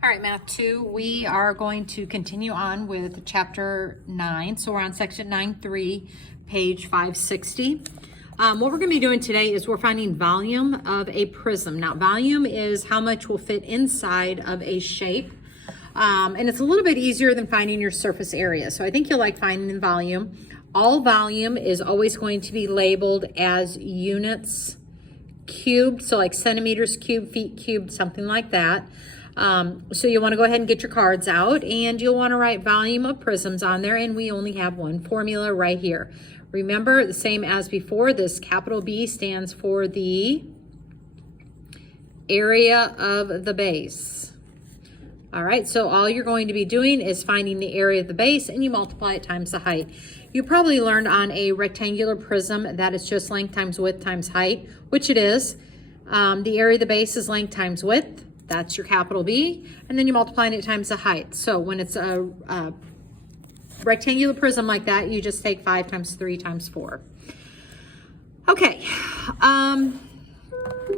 All right, Math 2, we are going to continue on with Chapter 9. So we're on Section 9.3, page 560. What we're going to be doing today is we're finding volume of a prism. Now, volume is how much will fit inside of a shape. And it's a little bit easier than finding your surface area. So I think you'll like finding the volume. All volume is always going to be labeled as units cubed. So like centimeters cubed, feet cubed, something like that. So you want to go ahead and get your cards out, and you'll want to write volume of prisms on there, and we only have one formula right here. Remember, the same as before, this capital B stands for the area of the base. All right, so all you're going to be doing is finding the area of the base, and you multiply it times the height. You probably learned on a rectangular prism that it's just length times width times height, which it is. The area of the base is length times width. That's your capital B, and then you're multiplying it times the height. So when it's a rectangular prism like that, you just take 5 times 3 times 4. Okay. All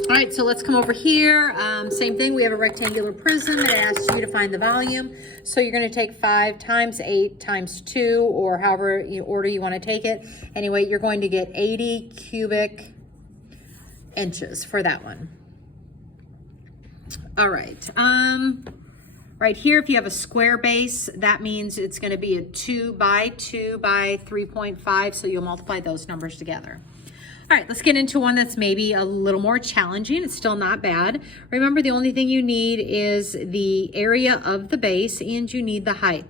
right, so let's come over here. Same thing, we have a rectangular prism that asks you to find the volume. So you're going to take 5 times 8 times 2, or however order you want to take it. Anyway, you're going to get 80 cubic inches for that one. All right, right here, if you have a square base, that means it's going to be a 2 by 2 by 3.5, so you'll multiply those numbers together. All right, let's get into one that's maybe a little more challenging. It's still not bad. Remember, the only thing you need is the area of the base, and you need the height.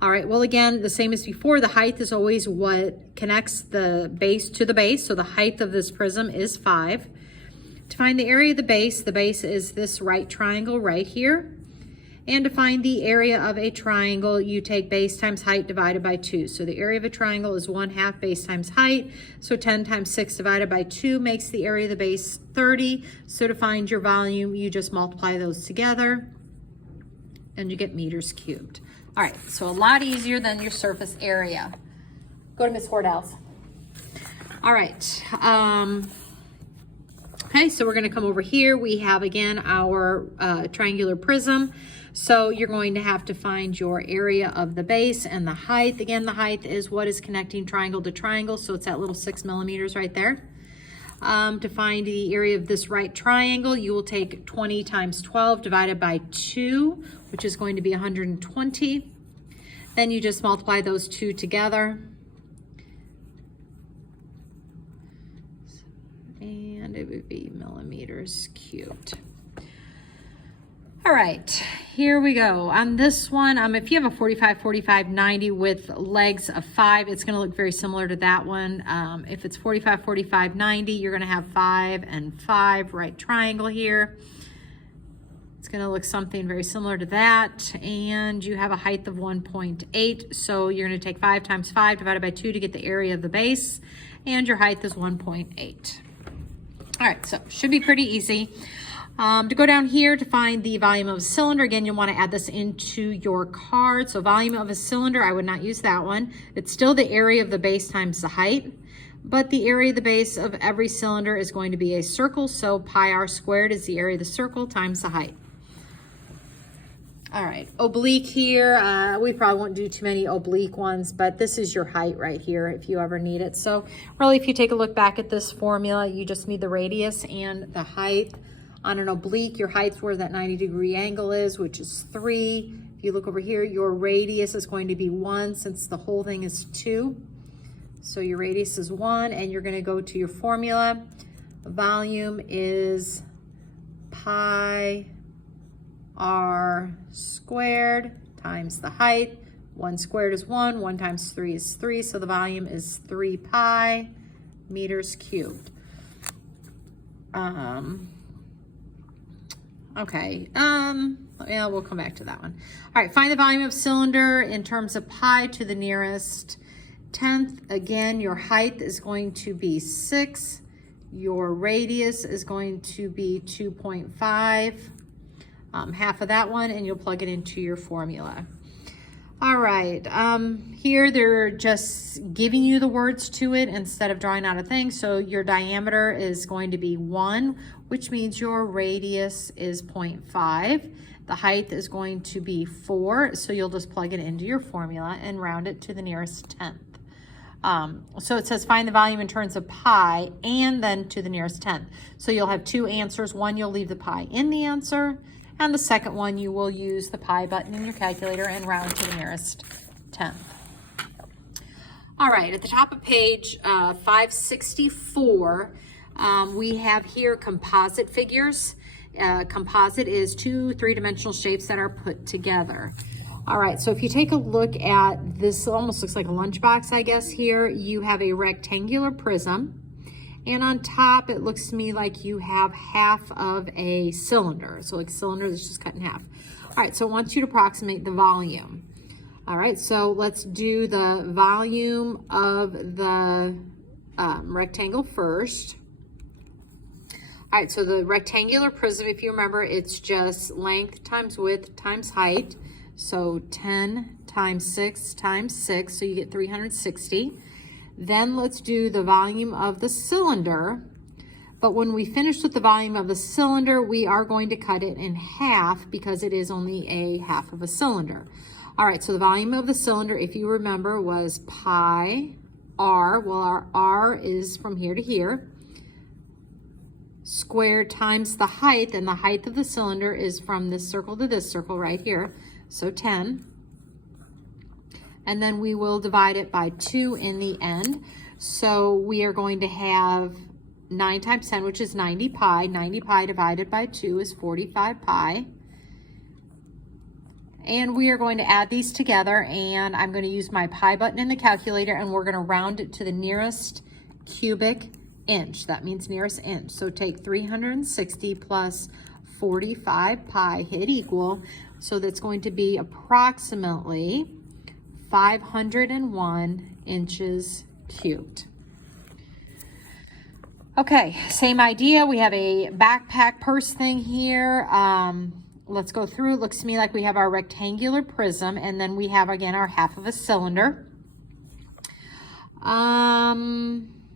All right, well, again, the same as before, the height is always what connects the base to the base, so the height of this prism is 5. To find the area of the base is this right triangle right here. And to find the area of a triangle, you take base times height divided by 2. So the area of a triangle is 1/2 base times height. So 10 times 6 divided by 2 makes the area of the base 30. So to find your volume, you just multiply those together and you get meters cubed. All right, so a lot easier than your surface area. Go to Miss Fordell's. All right. Okay, so we're going to come over here. We have, again, our triangular prism. So you're going to have to find your area of the base and the height. Again, the height is what is connecting triangle to triangle. So it's that little 6 millimeters right there. To find the area of this right triangle, you will take 20 times 12 divided by 2, which is going to be 120. Then you just multiply those two together. And it would be millimeters cubed. All right, here we go. On this one, if you have a 45, 45, 90 with legs of 5, it's gonna look very similar to that one. If it's 45, 45, 90, you're gonna have 5 and 5, right triangle here. It's gonna look something very similar to that. And you have a height of 1.8. So you're gonna take 5 times 5 divided by 2 to get the area of the base. And your height is 1.8. All right, so should be pretty easy. To go down here to find the volume of a cylinder, again, you'll want to add this into your card. So volume of a cylinder, I would not use that one. It's still the area of the base times the height, but the area of the base of every cylinder is going to be a circle. So pi r squared is the area of the circle times the height. All right, oblique here, we probably won't do too many oblique ones, but this is your height right here if you ever need it. So really, if you take a look back at this formula, you just need the radius and the height. On an oblique, your height's where that 90-degree angle is, which is 3. If you look over here, your radius is going to be 1 since the whole thing is 2. So your radius is 1, and you're going to go to your formula. Volume is pi r squared times the height. 1 squared is 1, 1 times 3 is 3, so the volume is 3 pi meters cubed. Okay, yeah, we'll come back to that one. All right, find the volume of cylinder in terms of pi to the nearest 10th. Again, your height is going to be 6. Your radius is going to be 2.5. Half of that one, and you'll plug it into your formula. All right, here they're just giving you the words to it instead of drawing out a thing. So your diameter is going to be 1, which means your radius is 0.5. The height is going to be 4, so you'll just plug it into your formula and round it to the nearest tenth. So it says find the volume in terms of pi and then to the nearest tenth. So you'll have 2 answers. One, you'll leave the pi in the answer, and the second one, you will use the pi button in your calculator and round to the nearest tenth. All right, at the top of page 564, we have here composite figures. Composite is 2 3-dimensional shapes that are put together. All right, so if you take a look at this, almost looks like a lunchbox, I guess. Here you have a rectangular prism, and on top it looks to me like you have half of a cylinder. So like a cylinder that's just cut in half. All right, so it wants you to approximate the volume. All right, so let's do the volume of the rectangle first. All right, so the rectangular prism, if you remember, it's just length times width times height. So 10 times 6 times 6, so you get 360. Then let's do the volume of the cylinder. But when we finish with the volume of the cylinder, we are going to cut it in half because it is only a half of a cylinder. All right, so the volume of the cylinder, if you remember, was pi r. Well, our r is from here to here, squared times the height, and the height of the cylinder is from this circle to this circle right here, so 10. And then we will divide it by 2 in the end. So we are going to have 9 times 10, which is 90 pi. 90 pi divided by 2 is 45 pi. And we are going to add these together, and I'm going to use my pi button in the calculator, and we're going to round it to the nearest cubic inch. That means nearest inch. So take 360 plus 45 pi, hit equal. So that's going to be approximately 501 inches cubed. Okay, same idea. We have a backpack purse thing here. Let's go through. It looks to me like we have our rectangular prism, and then we have, again, our half of a cylinder.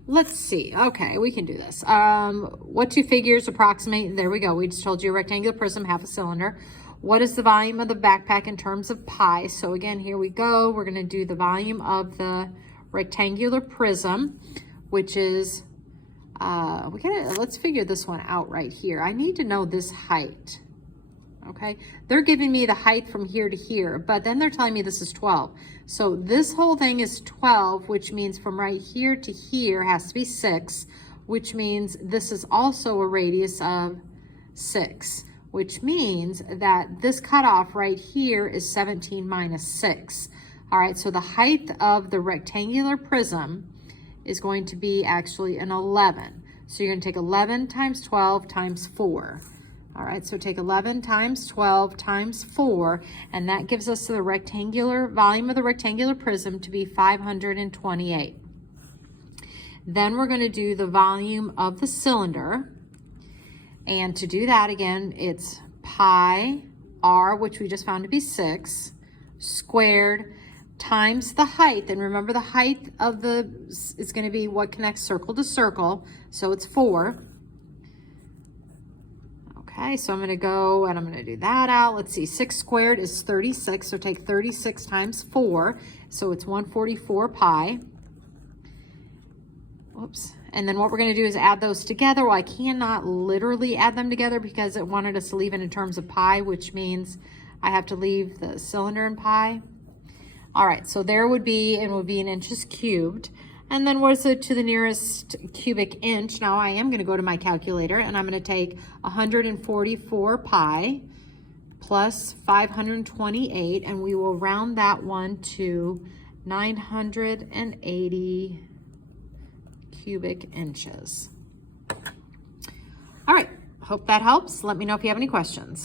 Let's see. Okay, we can do this. What 2 figures approximate? There we go. We just told you a rectangular prism, half a cylinder. What is the volume of the backpack in terms of pi? So again, here we go. We're going to do the volume of the rectangular prism, which is, let's figure this one out right here. I need to know this height. Okay, they're giving me the height from here to here, but then they're telling me this is 12. So this whole thing is 12, which means from right here to here has to be 6, which means this is also a radius of 6, which means that this cutoff right here is 17 minus 6. All right, so the height of the rectangular prism is going to be actually an 11. So you're going to take 11 times 12 times 4. All right, so take 11 times 12 times 4, and that gives us the rectangular volume of the rectangular prism to be 528. Then we're going to do the volume of the cylinder. And to do that, again, it's pi r, which we just found to be 6, squared times the height. And remember, the height of is going to be what connects circle to circle, so it's 4. Okay, so I'm going to go and I'm going to do that out. Let's see, 6 squared is 36, so take 36 times 4, so it's 144 pi. Whoops. And then what we're going to do is add those together. Well, I cannot literally add them together because it wanted us to leave it in terms of pi, which means I have to leave the cylinder in pi. All right, so there would be, and would be in inches cubed. And then what is it to the nearest cubic inch? Now I am going to go to my calculator, and I'm going to take 144 pi plus 528, and we will round that one to 980 cubic inches. All right, hope that helps. Let me know if you have any questions.